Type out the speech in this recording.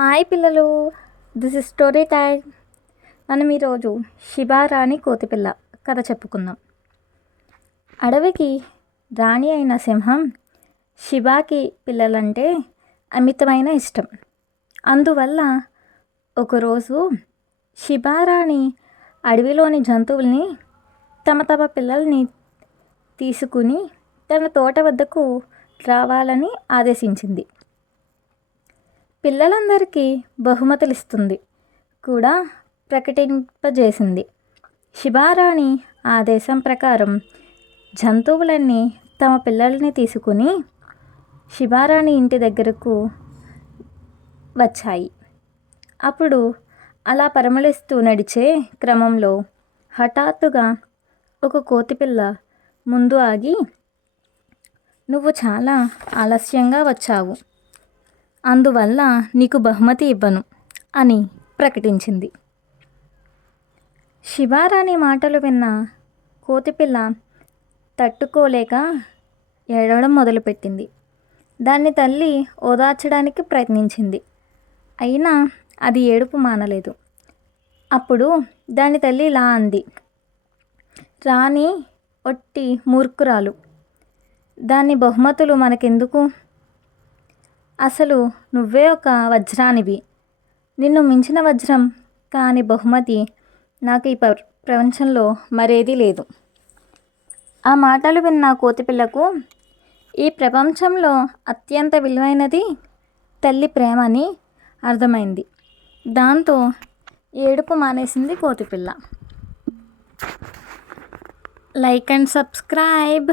Hi పిల్లలు, this is story time. మనం ఈరోజు శిబారాణి కోతిపిల్ల కథ చెప్పుకుందాం. అడవికి రాణి అయిన సింహం శిబాకి పిల్లలంటే అమితమైన ఇష్టం. అందువల్ల ఒకరోజు శిబారాణి అడవిలోని జంతువుల్ని తమ పిల్లల్ని తీసుకుని తన తోట వద్దకు రావాలని ఆదేశించింది. పిల్లలందరికీ బహుమతులు ఇస్తుంది కూడా ప్రకటింపజేసింది. శిబారాణి ఆదేశం ప్రకారం జంతువులన్నీ తమ పిల్లల్ని తీసుకుని శిబారాణి ఇంటి దగ్గరకు వచ్చాయి. అప్పుడు అలా పరిమళిస్తూ నడిచే క్రమంలో హఠాత్తుగా ఒక కోతిపిల్ల ముందు ఆగి, "నువ్వు చాలా ఆలస్యంగా వచ్చావు, అందువల్ల నీకు బహుమతి ఇవ్వను" అని ప్రకటించింది. శిబారాణి మాటలు విన్న కోతిపిల్ల తట్టుకోలేక ఏడవడం మొదలుపెట్టింది. దాన్ని తల్లి ఓదార్చడానికి ప్రయత్నించింది. అయినా అది ఏడుపు మానలేదు. అప్పుడు దాని తల్లి ఇలా అంది, "రాణి ఒట్టి మూర్ఖురాలు, దాని బహుమతులు మనకెందుకు? అసలు నువ్వే ఒక వజ్రానివి. నిన్ను మించిన వజ్రం కాని బహుమతి నాకు ఈ ప్రపంచంలో మరేదీ లేదు." ఆ మాటలు విన్న కోతిపిల్లకు ఈ ప్రపంచంలో అత్యంత విలువైనది తల్లి ప్రేమ అని అర్థమైంది. దాంతో ఏడుపు మానేసింది కోతిపిల్ల. Like and subscribe.